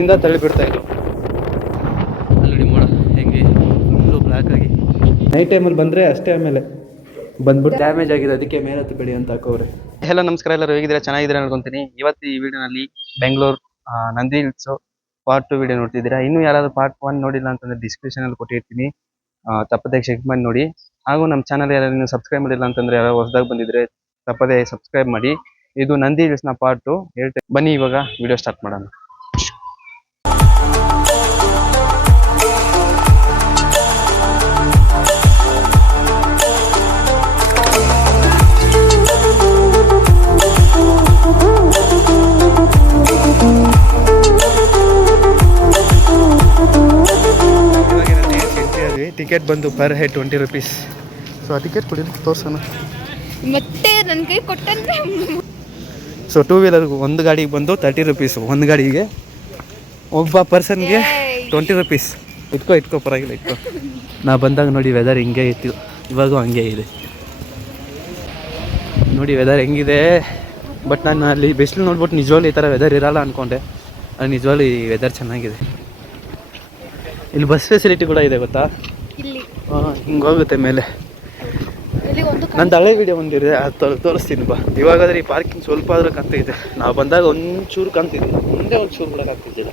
ಇಂದ ತಳ್ಳಿ ಬಿಡ್ತಾ ಇದ್ರು. ಅಲ್ಲಿ ಮೋಡ ಹೆಂಗೆ ಫುಲ್ಲು ಬ್ಲ್ಯಾಕ್ ಆಗಿ ನೈಟ್ ಟೈಮಲ್ಲಿ ಬಂದರೆ ಅಷ್ಟೇ. ಆಮೇಲೆ ಬಂದ್ಬಿಟ್ಟು ಡ್ಯಾಮೇಜ್ ಆಗಿದೆ, ಅದಕ್ಕೆ ಮೇಲೆ ಹತ್ತು ಬಿಡಿ ಅಂತ ಹಾಕೋರೆ. ಹೆಲೋ ನಮಸ್ಕಾರ, ಎಲ್ಲರೂ ಹೇಗಿದ್ದೀರಾ? ಚೆನ್ನಾಗಿದ್ದೀರಾ ಅನ್ಕೊಂತೀನಿ. ಇವತ್ತು ಈ ವಿಡಿಯೋನಲ್ಲಿ Bengaluru Nandi hills part 2 video ನೋಡ್ತಿದ್ದೀರಾ. ಇನ್ನೂ ಯಾರಾದರೂ ಪಾರ್ಟ್ 1 ನೋಡಿಲ್ಲ ಅಂತಂದ್ರೆ ಡಿಸ್ಕ್ರಿಪ್ಷನ್ ಅಲ್ಲಿ ಕೊಟ್ಟಿರ್ತೀನಿ, ತಪ್ಪದೆ ಚೆಕ್ ಮಾಡಿ ನೋಡಿ. ಹಾಗೂ ನಮ್ಮ ಚಾನಲ್ ಯಾರು ನೀವು ಸಬ್ಸ್ಕ್ರೈಬ್ ಮಾಡಿಲ್ಲ ಅಂತಂದ್ರೆ ಯಾರೋ ಹೊಸದಾಗಿ ಬಂದಿದ್ರೆ ತಪ್ಪದೆ ಸಬ್ಸ್ಕ್ರೈಬ್ ಮಾಡಿ. ಇದು ನಂದಿ ಹಿಲ್ಸ್ನ ಪಾರ್ಟ್ 2 ಹೇಳ್ತೇನೆ. ಬನ್ನಿ ಇವಾಗ ವಿಡಿಯೋ ಸ್ಟಾರ್ಟ್ ಮಾಡೋಣ. ಟಿಕೆಟ್ ಬಂದು ಪರ್ ಹೆಡ್ 20 rupees. ಸೊ ಆ ಟಿಕೆಟ್ ಕೊಡಿ ತೋರ್ಸೋಣ. ಮತ್ತೆ ನನ್ನ ಕೈ ಕೊಟ್ಟಂದ್ರೆ ಸೊ 2 ವೀಲರ್ಗೆ ಒಂದು ಗಾಡಿಗೆ ಬಂದು 30 rupees, ಒಂದು ಗಾಡಿಗೆ ಒಬ್ಬ ಪರ್ಸನ್ಗೆ 20 rupees. ಇಟ್ಕೋ ಪರವಾಗಿಲ್ಲ, ಇಟ್ಕೋ. ನಾ ಬಂದಾಗ ನೋಡಿ ವೆದರ್ ಹಿಂಗೆ ಇತ್ತು, ಇವಾಗೂ ಹಂಗೆ ಇದೆ ನೋಡಿ ವೆದರ್ ಹೆಂಗಿದೆ. ಬಟ್ ನಾನು ಅಲ್ಲಿ ಬಿಸಿಲು ನೋಡ್ಬಿಟ್ಟು ನಿಜವಾಗ್ಲೂ ಈ ಥರ ವೆದರ್ ಇರಲ್ಲ ಅಂದ್ಕೊಂಡೆ. ಅದು ನಿಜವಾಗ್ಲೂ ಈ ವೆದರ್ ಚೆನ್ನಾಗಿದೆ. ಇಲ್ಲಿ ಬಸ್ ಫೆಸಿಲಿಟಿ ಕೂಡ ಇದೆ ಗೊತ್ತಾ. ಹಿಂಗೆ ಹೋಗುತ್ತೆ ಮೇಲೆ. ನಂದು ಹಳೆ ವಿಡಿಯೋ ಒಂದಿದೆ, ಅದು ತೋರಿಸ್ತೀನಿ ಬಾ. ಇವಾಗಾದ್ರೆ ಈ ಪಾರ್ಕಿಂಗ್ ಸ್ವಲ್ಪ ಆದ್ರೂ ಕಾಣ್ತಿದೆ. ನಾವು ಬಂದಾಗ ಒಂಚೂರು ಕಾಣ್ತಿದ್ದೆ, ಮುಂದೆ ಒಂಚೂರು ಕೂಡ ಕಾಣ್ತಿದ್ದಿಲ್ಲ.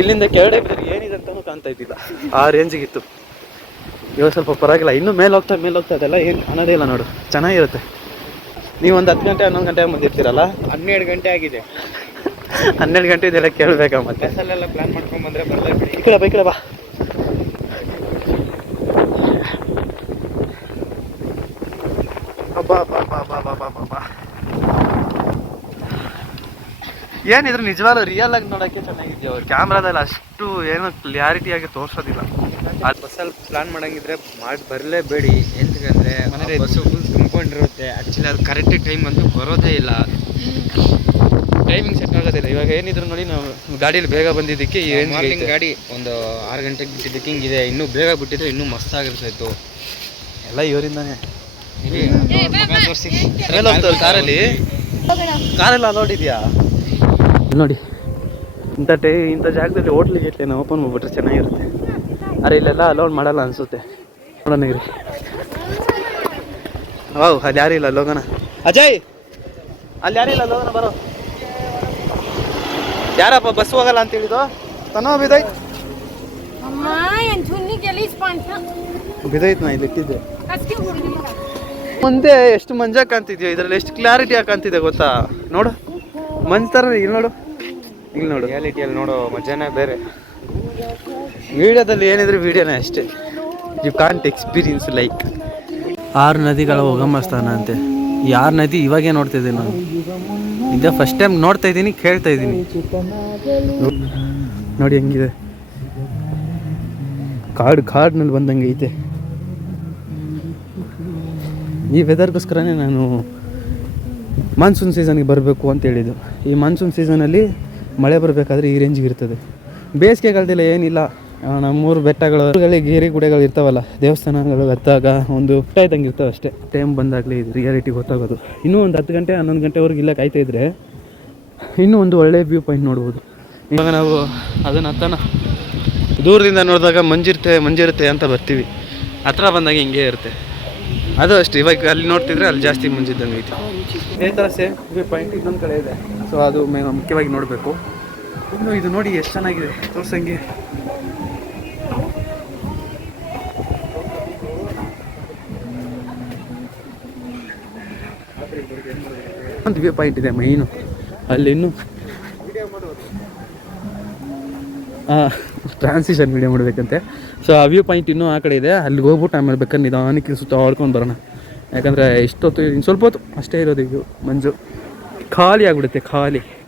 ಇಲ್ಲಿಂದ ಕೆಳಗಡೆ ಬಿದ್ದರೆ ಏನಿದೆ ಅಂತಲೂ ಕಾಣ್ತಾ ಇದ್ದಿಲ್ಲ, ಆ ರೇಂಜಿಗಿತ್ತು. ಇವಾಗ ಸ್ವಲ್ಪ ಪರವಾಗಿಲ್ಲ. ಇನ್ನೂ ಮೇಲೆ ಹೋಗ್ತಾ ಅದೆಲ್ಲ ಏನು ಕಾಣೋದೇ ಇಲ್ಲ ನೋಡು. ಚೆನ್ನಾಗಿರುತ್ತೆ. ನೀವು ಒಂದು 10 ಗಂಟೆ 11 ಗಂಟೆಗೆ ಬಂದಿರ್ತೀರಲ್ಲ. 12 ಗಂಟೆ ಆಗಿದೆ. 12 ಗಂಟೆ ಇದೆಲ್ಲ ಕೇಳಬೇಕಾ ಮತ್ತೆ. ಬಸ್ಸಲ್ಲೆಲ್ಲ ಪ್ಲಾನ್ ಮಾಡ್ಕೊಂಡು ಬಂದರೆ ಬರಲೇಬೇಡಿ. ಈ ಕಡೆ ಬಾ. ಏನಿದ್ರು ನಿಜವಾಗ್ಲೂ ರಿಯಲ್ ಆಗಿ ನೋಡೋಕ್ಕೆ ಚೆನ್ನಾಗಿದೆಯಾ. ಕ್ಯಾಮ್ರಾದಲ್ಲಿ ಅಷ್ಟು ಏನು ಕ್ಲಾರಿಟಿಯಾಗಿ ತೋರಿಸೋದಿಲ್ಲ. ಅದು ಬಸ್ಸಲ್ಲಿ ಪ್ಲಾನ್ ಮಾಡಂಗಿದ್ರೆ ಬರಲೇಬೇಡಿ. ಎಂತಂದರೆ ಮನೇಲಿ ಬಸ್ಸು ಫುಲ್ ತುಂಬಿಕೊಂಡಿರುತ್ತೆ. ಆ್ಯಕ್ಚುಲಿ ಅದು ಕರೆಕ್ಟ್ ಟೈಮ್ ಅಂತೂ ಬರೋದೇ ಇಲ್ಲ, ಟೈಮಿಂಗ್ ಸೆಟ್ ಆಗೋದಿಲ್ಲ. ಇವಾಗ ಏನಿದ್ರು ನೋಡಿ, ನಾವು ಗಾಡೀಲಿ ಬೇಗ ಬಂದಿದ್ದಕ್ಕೆ ಮಾರ್ನಿಂಗ್ ಗಾಡಿ ಒಂದು 6 ಗಂಟೆಗೆ ಬಿಟ್ಟಿದ್ದಕ್ಕೆ ಹಿಂಗಿದೆ. ಇನ್ನೂ ಬೇಗ ಬಿಟ್ಟಿದ್ರೆ ಇನ್ನೂ ಮಸ್ತ್ ಆಗಿರ್ತಾಯಿತ್ತು. ಎಲ್ಲ ಇವರಿಂದಾನೆ. ತೋರಿಸಿ ಮೇಲೆ ಹೋಗ್ತಾರೆ ಕಾರೆಲ್ಲ ಅಲೌಡ್ ಇದೆಯಾ ನೋಡಿ. ಇಂಥ ಜಾಗದಲ್ಲಿ ಹೋಟ್ಲಿಗೆ ನಾವು ಓಪನ್ ಮಾಡ್ಬಿಟ್ರೆ ಚೆನ್ನಾಗಿರುತ್ತೆ. ಅರೆ ಇಲ್ಲೆಲ್ಲ ಅಲೌಡ್ ಮಾಡಲ್ಲ ಅನಿಸುತ್ತೆ. ನೋಡೋಣ ಇರಿ. ವಾವ್, ಅದು ಯಾರಿಲ್ಲ, ಲೋಗನ. ಅಜಯ್, ಅಲ್ಲಿ ಯಾರಿಲ್ಲ, ಲೋಗನ ಬರೋ. ಯಾರಪ್ಪ ಬಸ್ ಹೋಗಲ್ಲ ಅಂತ ಹೇಳಿದ್ದು? ತನೋ ಬಿದ್ದೈತ್ ನಾ ಇಲ್ಲಿ ಇಟ್ಟಿದ್ದೆ. ಮುಂದೆ ಎಷ್ಟು ಮಂಜಾಗಿ ಕಾಣ್ತಿದ್ಯೋ, ಇದರಲ್ಲಿ ಎಷ್ಟು ಕ್ಲಾರಿಟಿಯಾಗಿ ಕಾಣ್ತಿದೆ ಗೊತ್ತಾ. ನೋಡು ಮಂಜು ಥರ. ಇಲ್ಲಿ ನೋಡು ರಿಯಾಲಿಟಿಯಲ್ಲಿ ನೋಡೋ ಮಜಾನೇ ಬೇರೆ. ವಿಡಿಯೋದಲ್ಲಿ ಏನಿದ್ರೆ ವಿಡಿಯೋನೇ ಅಷ್ಟೇ. You can't experience like. 6 ನದಿಗಳ ಉಗಮ ಸ್ಥಾನ ಅಂತೆ. ಈ 6 ನದಿ ಇವಾಗೇ ನೋಡ್ತಿದ್ದೀನಿ ನಾನು. ಇದೇ ಫಸ್ಟ್ ಟೈಮ್ ನೋಡ್ತಾ ಇದ್ದೀನಿ, ಕೇಳ್ತಾ ಇದ್ದೀನಿ. ನೋಡಿ ಹೆಂಗಿದೆ, ಕಾಡಿನಲ್ಲಿ ಬಂದಂಗೆ ಐತೆ. ಈ ವೆದರ್ಗೋಸ್ಕರನೇ ನಾನು ಮಾನ್ಸೂನ್ ಸೀಸನ್ಗೆ ಬರಬೇಕು ಅಂತ ಹೇಳಿದ್ದು. ಈ ಮಾನ್ಸೂನ್ ಸೀಸನಲ್ಲಿ ಮಳೆ ಬರಬೇಕಾದ್ರೆ ಈ ರೇಂಜಿಗೆ ಇರ್ತದೆ. ಬೇಸಿಗೆಗಾಲದಲ್ಲ ಏನಿಲ್ಲ. ನಮ್ಮೂರು ಬೆಟ್ಟಗಳು, ಗಿರಿ ಗುಡ್ಡೆಗಳು ಇರ್ತಾವಲ್ಲ, ದೇವಸ್ಥಾನಗಳು ಹತ್ತಾಗ ಒಂದು ಇದ್ದಂಗೆ ಇರ್ತಾವೆ ಅಷ್ಟೇ. ಟೈಮ್ ಬಂದಾಗಲೇ ಇದು ರಿಯಾಲಿಟಿ ಗೊತ್ತಾಗೋದು. ಇನ್ನೂ ಒಂದು 10 ಗಂಟೆ 11 ಗಂಟೆವರೆಗೆ ಇಲ್ಲ ಕಾಯ್ತಾ ಇದ್ದರೆ ಇನ್ನೂ ಒಂದು ಒಳ್ಳೆ ವ್ಯೂ ಪಾಯಿಂಟ್ ನೋಡ್ಬೋದು. ಇವಾಗ ನಾವು ಅದನ್ನು ಹತ್ತನ ದೂರದಿಂದ ನೋಡಿದಾಗ ಮಂಜಿರುತ್ತೆ ಅಂತ ಬರ್ತೀವಿ. ಹತ್ರ ಬಂದಾಗ ಹಿಂಗೆ ಇರುತ್ತೆ. ಅದು ಅಷ್ಟೇ. ಇವಾಗ ಅಲ್ಲಿ ನೋಡ್ತಿದ್ರೆ ಅಲ್ಲಿ ಜಾಸ್ತಿ ಮಂಜಿದ್ದಂಗೆ ಐತೆ. ಇದೇ ಥರ ಸೇಮ್ ವ್ಯೂ ಪಾಯಿಂಟ್ ಇನ್ನೊಂದು ಕಡೆ ಇದೆ. ಸೊ ಅದು ಮುಖ್ಯವಾಗಿ ನೋಡಬೇಕು. ಇನ್ನು ಇದು ನೋಡಿ ಎಷ್ಟು ಚೆನ್ನಾಗಿದೆ ತೋರ್ಸಂಗೆ. ಒಂದು ವ್ಯೂ ಪಾಯಿಂಟ್ ಇದೆ ಮೈನು ಅಲ್ಲಿ. ಇನ್ನು ಟ್ರಾನ್ಸಿಷನ್ ವೀಡಿಯೋ ಮಾಡಬೇಕಂತೆ. ಸೊ ಆ ವ್ಯೂ ಪಾಯಿಂಟ್ ಇನ್ನೂ ಆ ಕಡೆ ಇದೆ. ಅಲ್ಲಿಗೆ ಹೋಗ್ಬಿಟ್ಟು ಆಮೇಲೆ ಬೇಕಾದ್ರೆ ನಿಧಾನಕ್ಕೆ ಸುತ್ತಾಡ್ಕೊಂಡು ಬರೋಣ. ಯಾಕಂದರೆ ಇಷ್ಟೊತ್ತು ಇನ್ನು ಸ್ವಲ್ಪ ಹೊತ್ತು ಅಷ್ಟೇ ಇರೋದು. ಇದು ಮಂಜು ಖಾಲಿ ಆಗಿಬಿಡುತ್ತೆ,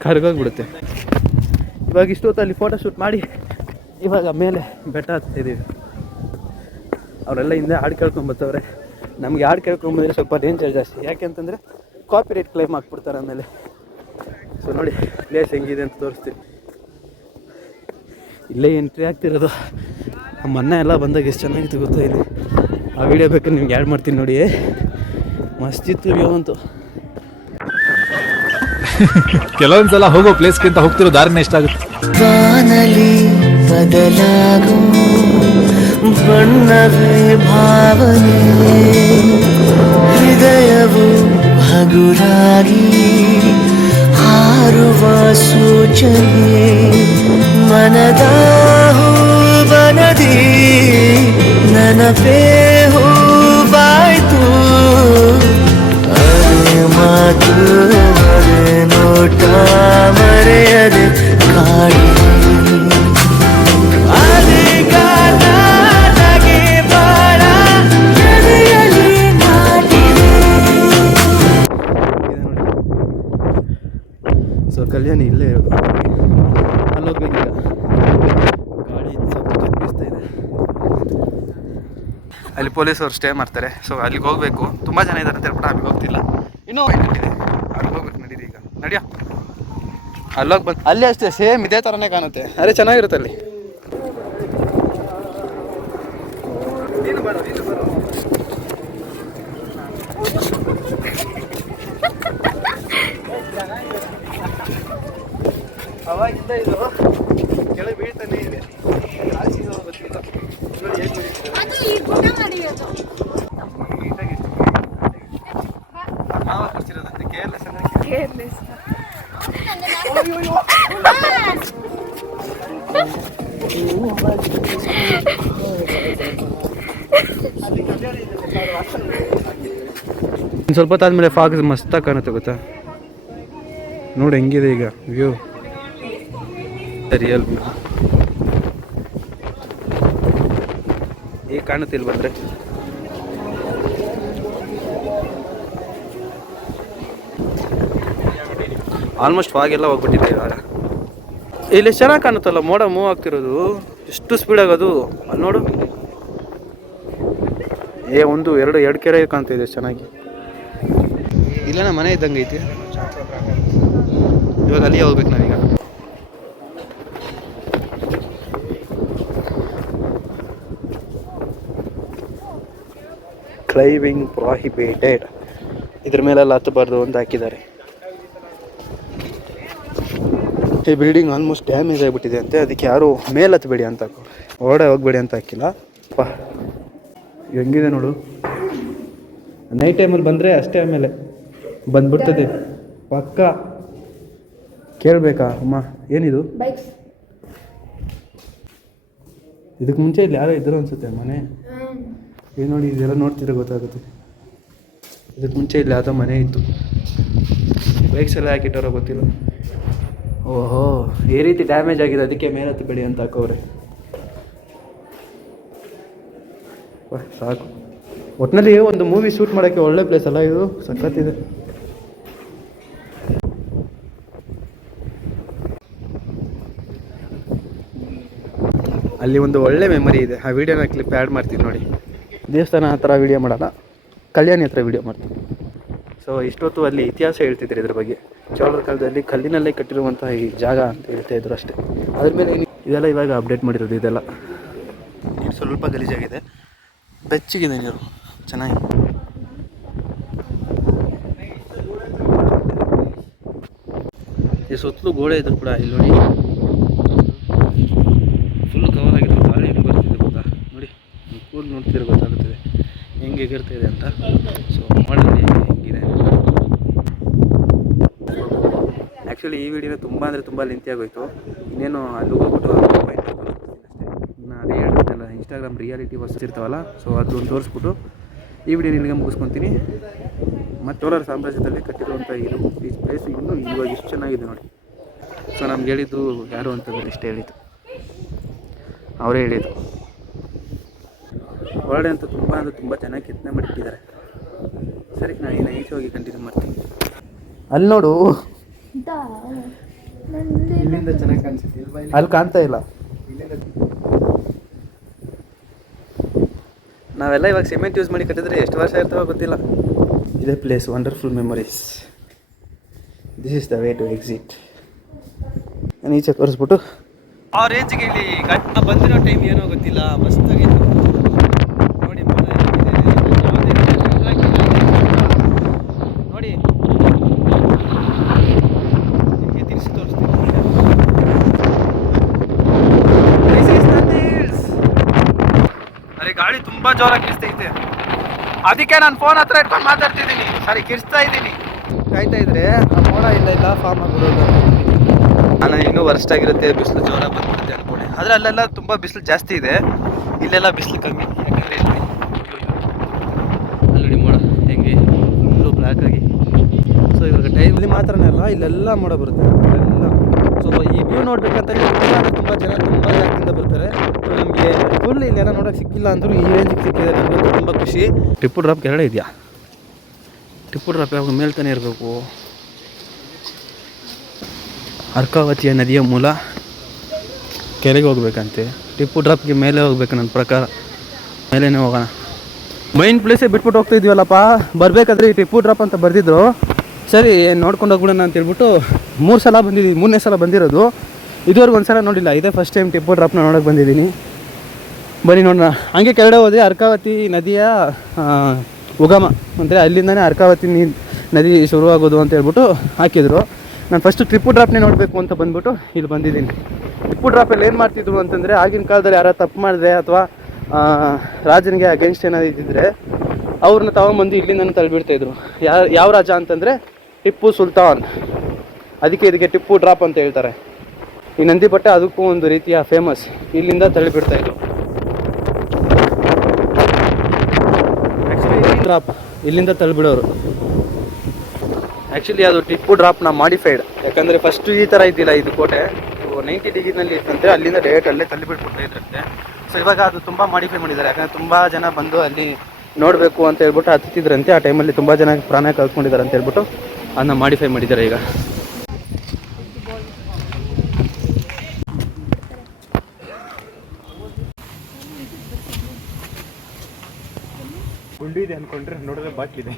ಕರಗೋಗ್ಬಿಡುತ್ತೆ. ಇವಾಗ ಇಷ್ಟೊತ್ತು ಅಲ್ಲಿ ಫೋಟೋ ಶೂಟ್ ಮಾಡಿ ಇವಾಗ ಮೇಲೆ ಬೆಟ್ಟ ಹತ್ತಿದ್ದೀವಿ. ಅವರೆಲ್ಲ ಹಿಂದೆ ಹಾಡು ಕೇಳ್ಕೊಂಬತ್ತವ್ರೆ. ನಮಗೆ ಹಾಡು ಕೇಳ್ಕೊಂಬಂದರೆ ಸ್ವಲ್ಪ ಡೇಂಜರ್ ಜಾಸ್ತಿ. ಯಾಕೆ ಅಂತಂದರೆ ಕಾಪಿರೈಟ್ ಕ್ಲೈಮ್ ಹಾಕ್ಬಿಡ್ತಾರೆ ಆಮೇಲೆ. ಸೊ ನೋಡಿ ಪ್ಲೇಸ್ ಹೆಂಗಿದೆ ಅಂತ ತೋರಿಸ್ತೀನಿ. ಇಲ್ಲೇ ಎಂಟ್ರಿ ಆಗ್ತಿರೋದು. ನಮ್ಮ ಅಣ್ಣ ಎಲ್ಲ ಬಂದಾಗ ಎಷ್ಟು ಚೆನ್ನಾಗಿತ್ತು ಗೊತ್ತಾ ಇಲ್ಲಿ. ಆ ವಿಡಿಯೋ ಬೇಕಾದ್ರೆ ನಿಮ್ಗೆ ಆ್ಯಡ್ ಮಾಡ್ತೀನಿ ನೋಡಿ. ಮಸ್ತಿತ್ತು ವ್ಯೂ ಅಂತೂ. ಕೆಲವೊಂದ್ಸಲ ಹೋಗೋ ಪ್ಲೇಸ್ಗಿಂತ ಹೋಗ್ತಿರೋ ದಾರಿನೇ ಇಷ್ಟ ಆಗುತ್ತೆ. ಬಾನಲಿ ಬದಲಾಗೋ ಬಣ್ಣವೇ ಭಾವನೆ, ಹೃದಯವು ಹಗುರಾಗಿ ಹಾರುವ ಸೂಚನೆ, ಮನದ ಹೂವನದಿ ನನಪೇ ಹೂವಾಯ್ತು, ಅರೆ ಮಾತು ಅರೆ ನೋಟ ಮರೆಯದೆ ಕಾಡಿ ಸೊ ಕಲ್ಯಾಣಿ ಇಲ್ಲೇ ಇರೋದು, ಅಲ್ಲಿ ಹೋಗ್ಬೇಕೀಗ. ಗಾಳಿ ಸ್ವಲ್ಪ ಕಪ್ಪಿಸ್ತಾ ಇದೆ. ಅಲ್ಲಿ ಪೊಲೀಸವ್ರು ಸ್ಟೇ ಮಾಡ್ತಾರೆ. ಸೊ ಅಲ್ಲಿಗೆ ಹೋಗಬೇಕು. ತುಂಬ ಜನ ಇದ್ದಾರೆ ಅಂತ ಹೇಳ್ಬಿಟ್ಟು ಅಲ್ಲಿಗೆ ಹೋಗ್ತಿಲ್ಲ. ಇನ್ನೂ ಇದೆ, ಅಲ್ಲಿಗೆ ಹೋಗ್ಬೇಕು. ನಡೀರಿ ಈಗ, ನಡಿಯೋ. ಅಲ್ಲೋಗಿ ಬಂದು ಅಲ್ಲಿ ಅಷ್ಟೇ ಸೇಮ್ ಇದೇ ಥರನೇ ಕಾಣುತ್ತೆ. ಅರೆ ಚೆನ್ನಾಗಿರುತ್ತೆ ಅಲ್ಲಿ. ಅವಾಗಿಂದ ಇದು ಕೆಳಗೆ ಬೀಳ್ತಾನೆ ಇದೆ. ಗೊತ್ತಿಲ್ಲ ನೋಡಿ ಹೇಗೆ ಮಾವ ಕೊಡ್ಸಿರೋದಂತೆ ಕೇರ್ಲೆಸ್ ಅಂದ್ರೆ ಸ್ವಲ್ಪ ಹೊತ್ತಾದ್ಮೇಲೆ ಫಾಗ್ ಮಸ್ತಾಗಿ ಕಾಣುತ್ತೆ ಗೊತ್ತಾ. ನೋಡಿ ಹೆಂಗಿದೆ ಈಗ ವ್ಯೂ, ರಿಯಲ್ ವ್ಯೂ ಈಗ ಕಾಣುತ್ತಿಲ್ಲ ಬಂದರೆ. ಆಲ್ಮೋಸ್ಟ್ ಫಾಗ್ ಎಲ್ಲ ಹೋಗ್ಬಿಟ್ಟಿದೆ ಇವಾಗ. ಇಲ್ಲಿ ಚೆನ್ನಾಗಿ ಕಾಣುತ್ತಲ್ಲ, ಮೋಡ ಮೂವ್ ಆಗ್ತಿರೋದು ಎಷ್ಟು ಸ್ಪೀಡ್ ಆಗೋದು. ಅಲ್ಲಿ ನೋಡು, ಒಂದು ಎರಡು ಕೆರೆ ಕಾಣ್ತಿದೆ ಚೆನ್ನಾಗಿ. ಇಲ್ಲೇನ ಮನೆ ಇದ್ದಂಗೆ ಐತಿ. ಇವಾಗ ಅಲ್ಲಿಯೇ ಹೋಗ್ಬೇಕು ನಾವೀಗ. ಕ್ಲೈಂಬಿಂಗ್ ಪ್ರಾಹಿಬಿಟೆಡ್, ಇದ್ರ ಮೇಲೆಲ್ಲ ಹತ್ತಬಾರ್ದು ಅಂತ ಹಾಕಿದ್ದಾರೆ. ಈ ಬಿಲ್ಡಿಂಗ್ ಆಲ್ಮೋಸ್ಟ್ ಡ್ಯಾಮೇಜ್ ಆಗಿಬಿಟ್ಟಿದೆ ಅಂತೆ, ಅದಕ್ಕೆ ಯಾರು ಮೇಲೆ ಹತ್ತಬೇಡಿ ಅಂತ ಹೊರಗಡೆ ಹೋಗ್ಬೇಡಿ ಅಂತ ಹಾಕಿಲ್ಲ. ಹೆಂಗಿದೆ ನೋಡು. ನೈಟ್ ಟೈಮಲ್ಲಿ ಬಂದರೆ ಅಷ್ಟೇ, ಆಮೇಲೆ ಬಂದ್ಬಿಡ್ತದೆ ಪಕ್ಕ. ಕೇಳಬೇಕಾ ಅಮ್ಮ ಏನಿದು? ಇದಕ್ಕೆ ಮುಂಚೆ ಇಲ್ಲಿ ಯಾರೋ ಇದ್ರು ಅನ್ಸುತ್ತೆ ಮನೆ. ಏನು ನೋಡಿ, ಇದೆಲ್ಲ ನೋಡ್ತಿದ್ರೆ ಗೊತ್ತಾಗುತ್ತೆ. ಇದಕ್ಕೆ ಮುಂಚೆ ಇಲ್ಲಿ ಯಾವುದೋ ಮನೆ ಇತ್ತು. ಬೈಕ್ಸ್ ಎಲ್ಲ ಹಾಕಿಟ್ಟವ್ರೋ ಗೊತ್ತಿಲ್ಲ. ಓಹೋ, ಈ ರೀತಿ ಡ್ಯಾಮೇಜ್ ಆಗಿದೆ, ಅದಕ್ಕೆ ಮೇಲೆ ಹತ್ತಬೇಡಿ ಅಂತ ಹಾಕೋರೆ. ಸಾಕು. ಒಟ್ಟಿನಲ್ಲಿ ಒಂದು ಮೂವಿ ಶೂಟ್ ಮಾಡೋಕ್ಕೆ ಒಳ್ಳೆ ಪ್ಲೇಸ್ ಅಲ್ಲ ಇದು, ಸಖತ್ತಿದೆ. ಅಲ್ಲಿ ಒಂದು ಒಳ್ಳೆ ಮೆಮರಿ ಇದೆ, ಆ ವಿಡಿಯೋನ ಕ್ಲಿಪ್ ಆ್ಯಡ್ ಮಾಡ್ತೀನಿ ನೋಡಿ. ದೇವಸ್ಥಾನ ಹತ್ರ ವಿಡಿಯೋ ಮಾಡೋಲ್ಲ, ಕಲ್ಯಾಣಿ ಹತ್ರ ವಿಡಿಯೋ ಮಾಡ್ತೀನಿ. ಸೊ ಇಷ್ಟೊತ್ತು ಅಲ್ಲಿ ಇತಿಹಾಸ ಹೇಳ್ತಿದ್ರು ಇದ್ರ ಬಗ್ಗೆ. ಚೋಳರ ಕಾಲದಲ್ಲಿ ಕಲ್ಲಿನಲ್ಲೇ ಕಟ್ಟಿರುವಂತಹ ಈ ಜಾಗ ಅಂತ ಹೇಳ್ತಾ ಇದ್ರು ಅಷ್ಟೇ. ಅದ್ರ ಮೇಲೆ ಇದೆಲ್ಲ ಇವಾಗ ಅಪ್ಡೇಟ್ ಮಾಡಿರೋದು. ಇದೆಲ್ಲ ನೀರು ಸ್ವಲ್ಪ ಗಲೀಜಾಗಿದೆ, ಬೆಚ್ಚಗಿದೆ ನೀರು, ಚೆನ್ನಾಗಿ. ಈ ಸುತ್ತಲೂ ಗೋಡೆ ಇದ್ರು ಕೂಡ ಇಲ್ಲಿ ನೋಡಿ ಫುಲ್ ಕವರ್ ಆಗಿರೋ ಗಾಳಿ ಹೆಂಗೆ ಬರ್ತಿದೆ ಗೊತ್ತಾ. ನೋಡಿ ಕೂಲ್ ನೋಡ್ತಿರೋ ಗೊತ್ತಾಗುತ್ತದೆ ಹೆಂಗೆ ಎಗಿರ್ತಾ ಇದೆ ಅಂತ. ಸೊ ಮಾಡಲ್ಲಿ ಹೆಂಗಿದೆ. ಆ್ಯಕ್ಚುಲಿ ಈ ವಿಡಿಯೋನ ತುಂಬ ಅಂದರೆ ತುಂಬ ಲೆಂತಿ ಆಗೋಯ್ತು. ಇನ್ನೇನು ಅಲ್ಲಿ ಹೋಗ್ಬಿಟ್ಟು ಪಾಯಿಂಟ್ ಅಷ್ಟೇ. ನಾನು ಅದೇ ಹೇಳ್ಬಿಟ್ಟಲ್ಲ, ಇನ್ಸ್ಟಾಗ್ರಾಮ್ ರಿಯಾಲಿಟಿ ವರ್ಸ್ ಇರ್ತಾವಲ್ಲ, ಸೊ ಅದೊಂದು ತೋರಿಸ್ಬಿಟ್ಟು ಈ ವಿಡಿಯೋ ಇಲ್ಲಿಗೆ ಮುಗಿಸ್ಕೊತೀನಿ. ಮತ್ತು ಚೋಳರ ಸಾಮ್ರಾಜ್ಯದಲ್ಲಿ ಕಟ್ಟಿರುವಂಥ ಇದು ಈ ಪ್ಲೇಸ್ ಇನ್ನೂ ಇವಾಗ ಇಷ್ಟು ಚೆನ್ನಾಗಿದೆ ನೋಡಿ. ಸೊ ನಮ್ಗೆ ಹೇಳಿದ್ದು ಯಾರು ಅಂತಂದರೆ ಇಷ್ಟೇ ಹೇಳಿದ್ದು, ಅವರೇ ಹೇಳಿದ್ದು. ಹೊರಗಡೆ ಅಂತೂ ತುಂಬ ಅಂದರೆ ತುಂಬ ಚೆನ್ನಾಗಿ ಕೆತ್ತನೆ ಮಾಡಿಟ್ಟಿದ್ದಾರೆ. ಸರಿ, ನಾನು ಇನ್ನು ಈಚೆ ಹೋಗಿ ಕಂಟಿನ್ಯೂ ಮಾಡ್ತೀನಿ. ಅಲ್ಲಿ ನೋಡು, ಇಲ್ಲಿಂದ ಚೆನ್ನಾಗಿ ಕಾಣಿಸುತ್ತೆ, ಅಲ್ಲಿ ಕಾಣ್ತಾ ಇಲ್ಲ. ನಾವೆಲ್ಲ ಇವಾಗ ಸಿಮೆಂಟ್ ಯೂಸ್ ಮಾಡಿ ಕಟ್ಟಿದ್ರೆ ಎಷ್ಟು ವರ್ಷ ಇರ್ತಾವೋ ಗೊತ್ತಿಲ್ಲ. ಇದೇ place, wonderful memories. This is the way to exit. ನಾನು ಈಚೆ ತೋರಿಸ್ಬಿಟ್ಟು ಆ ರೇಂಜ್ಗೆ ಇಲ್ಲಿ ಘಟ್ಟ ಬಂದಿರೋ ಟೈಮ್ ಏನೋ ಗೊತ್ತಿಲ್ಲ, ಮಸ್ತಾಗಿತ್ತು ನೋಡಿ. ನೋಡಿ ಗಾಳಿ ತುಂಬ ಜೋರಾಗಿ ಕಿರಿಸ್ತೈತೆ. ಅದಕ್ಕೆ ನಾನು ಫೋನ್ ಹತ್ರ ಇಟ್ಕೊಂಡು ಮಾತಾಡ್ತಿದ್ದೀನಿ, ಸಾರಿ ಕಿರಿಸ್ತಾ ಇದ್ದೀನಿ. ಕಾಯ್ತಾ ಇದ್ರೆ ಆ ಮೋಡ ಇಲ್ಲ ಫಾರ್ಮ್ ಆಗಿಬಿಡೋದು. ನಾನು ಇನ್ನೂ ವರ್ಸ್ಟ್ ಆಗಿರುತ್ತೆ, ಬಿಸಿಲು ಜೋರಾಗಿ ಬಂದ್ಬಿಡುತ್ತೆ ಅಂದ್ಕೊಂಡೆ. ಆದರೆ ಅಲ್ಲೆಲ್ಲ ತುಂಬ ಬಿಸಿಲು ಜಾಸ್ತಿ ಇದೆ, ಇಲ್ಲೆಲ್ಲ ಬಿಸಿಲು ಕಮ್ಮಿ. ಯಾಕಂದರೆ ಅಲ್ಲಿ ಮೋಡ ಹೆಂಗೆ ಫುಲ್ಲು ಬ್ಲ್ಯಾಕ್ ಆಗಿ. ಸೊ ಇವಾಗ ಟೈಮಲ್ಲಿ ಮಾತ್ರನೇ ಅಲ್ಲ, ಇಲ್ಲೆಲ್ಲ ಮೋಡ ಬರುತ್ತೆ ಇಲ್ಲೆಲ್ಲ. ಸೊ ಈ ವ್ಯೂ ನೋಡ್ಬೇಕಂತ ತುಂಬ ಜನ ತುಂಬ ಜಾಗದಿಂದ ಬರ್ತಾರೆ. ನಮಗೆ ಫುಲ್ ಇಲ್ಲೆಲ್ಲ ನೋಡೋಕೆ ಸಿಕ್ಕಿಲ್ಲ ಅಂದರೂ ಈ ರೇಂಜಿಗೆ ಸಿಕ್ಕಿದೆ, ನನಗಂತೂ ತುಂಬ ಖುಷಿ. ಟಿಪ್ಪು ಡ್ರಾಪ್ ಕೆಳಗಡೆ ಇದೆಯಾ? ಟಿಪ್ಪು ಡ್ರಾಪ್ ಯಾವಾಗ ಮೇಲೆ ತಾನೇ ಇರಬೇಕು. ಅರ್ಕಾವತಿಯ ನದಿಯ ಮೂಲ ಕೆರೆಗೆ ಹೋಗ್ಬೇಕಂತೆ. ಟಿಪ್ಪು ಡ್ರಾಪ್ಗೆ ಮೇಲೆ ಹೋಗ್ಬೇಕು ನನ್ನ ಪ್ರಕಾರ, ಮೇಲೇ ಹೋಗೋಣ. ಮೈನ್ ಪ್ಲೇಸೇ ಬಿಟ್ಬಿಟ್ಟು ಹೋಗ್ತಾ ಇದೀವಲ್ಲಪ್ಪ. ಬರಬೇಕಾದ್ರೆ ಈ ಟಿಪ್ಪು ಡ್ರಾಪ್ ಅಂತ ಬರೆದಿದ್ರು, ಸರಿ ನೋಡ್ಕೊಂಡು ಹೋಗ್ಬಿಡೋಣ ಅಂತ ಹೇಳ್ಬಿಟ್ಟು 3 ಸಲ ಬಂದಿದ್ದೀವಿ. 3ನೇ ಸಲ ಬಂದಿರೋದು, ಇದುವರೆಗೂ ಒಂದು ಸಲ ನೋಡಿಲ್ಲ. ಇದೇ ಫಸ್ಟ್ ಟೈಮ್ ಟಿಪ್ಪು ಡ್ರಾಪ್ನ ನೋಡೋಕೆ ಬಂದಿದ್ದೀನಿ. ಬನ್ನಿ ನೋಡೋಣ. ಹಂಗೆ ಕೆಳಗಡೆ ಹೋದೆ, ಅರ್ಕಾವತಿ ನದಿಯ ಉಗಮ ಅಂದರೆ ಅಲ್ಲಿಂದನೇ ಅರ್ಕಾವತಿ ನದಿ ಶುರುವಾಗೋದು ಅಂತ ಹೇಳ್ಬಿಟ್ಟು ಹಾಕಿದರು. ನಾನು ಫಸ್ಟು ಟಿಪ್ಪು ಡ್ರಾಪ್ನೇ ನೋಡಬೇಕು ಅಂತ ಬಂದ್ಬಿಟ್ಟು ಇಲ್ಲಿ ಬಂದಿದ್ದೀನಿ. ಟಿಪ್ಪು ಡ್ರಾಪಲ್ಲಿ ಏನು ಮಾಡ್ತಿದ್ರು ಅಂತಂದರೆ, ಆಗಿನ ಕಾಲದಲ್ಲಿ ಯಾರು ತಪ್ಪು ಮಾಡಿದ್ರೆ ಅಥವಾ ರಾಜನಿಗೆ ಅಗೇನ್ಸ್ಟ್ ಏನಾದ್ರು ಇದ್ದಿದ್ರೆ ಅವ್ರನ್ನ ತಗೊಂಬಂದು ಇಲ್ಲಿಂದನೇ ತಳ್ಳಿಬಿಡ್ತಾಯಿದ್ರು. ಯಾವ ರಾಜ ಅಂತಂದರೆ ಟಿಪ್ಪು ಸುಲ್ತಾನ್. ಅದಕ್ಕೆ ಇದಕ್ಕೆ ಟಿಪ್ಪು ಡ್ರಾಪ್ ಅಂತ ಹೇಳ್ತಾರೆ. ಈ ನಂದಿ ಬೆಟ್ಟ ಅದಕ್ಕೂ ಒಂದು ರೀತಿಯ ಫೇಮಸ್. ಇಲ್ಲಿಂದ ತಳ್ಳಿಬಿಡ್ತಾಯಿದ್ರು. ಆ್ಯಕ್ಚುಲಿ ಡ್ರಾಪ್ ಇಲ್ಲಿಂದ ತಳ್ಳಿಬಿಡೋರು. ಆ್ಯಕ್ಚುಲಿ ಅದು ಟಿಪ್ಪು ಡ್ರಾಪ್ನ ಮಾಡಿಫೈಡ್. ಯಾಕಂದರೆ ಫಸ್ಟು ಈ ಥರ ಇದ್ದಿಲ್ಲ ಇದು ಕೋಟೆ, 90 ಡಿಗ್ರಿನಲ್ಲಿ ಇತ್ತಂತೆ, ಅಲ್ಲಿಂದ ಡೈರೆಕ್ಟ್ ಅಲ್ಲೇ ತಳ್ಳಿಬಿಟ್ಬಿಡ್ತಾ ಇದ್ರಂತೆ. ಸೊ ಇವಾಗ ಅದು ತುಂಬ ಮಾಡಿಫೈ ಮಾಡಿದ್ದಾರೆ. ಯಾಕಂದರೆ ತುಂಬ ಜನ ಬಂದು ಅಲ್ಲಿ ನೋಡಬೇಕು ಅಂತ ಹೇಳ್ಬಿಟ್ಟು ಹತ್ತಿದ್ರಂತೆ. ಆ ಟೈಮಲ್ಲಿ ತುಂಬ ಜನ ಪ್ರಾಣ ಕಳ್ಕೊಂಡಿದ್ದಾರೆ ಅಂತ ಹೇಳ್ಬಿಟ್ಟು ಅದನ್ನ ಮಾಡಿಫೈ ಮಾಡಿದ್ದಾರೆ ಈಗ. ಗುಂಡಿ ಇದೆ ಅಂದ್ಕೊಂಡ್ರೆ ನೋಡಿದ್ರೆ ಬಾಟ್ಲಿದೆ.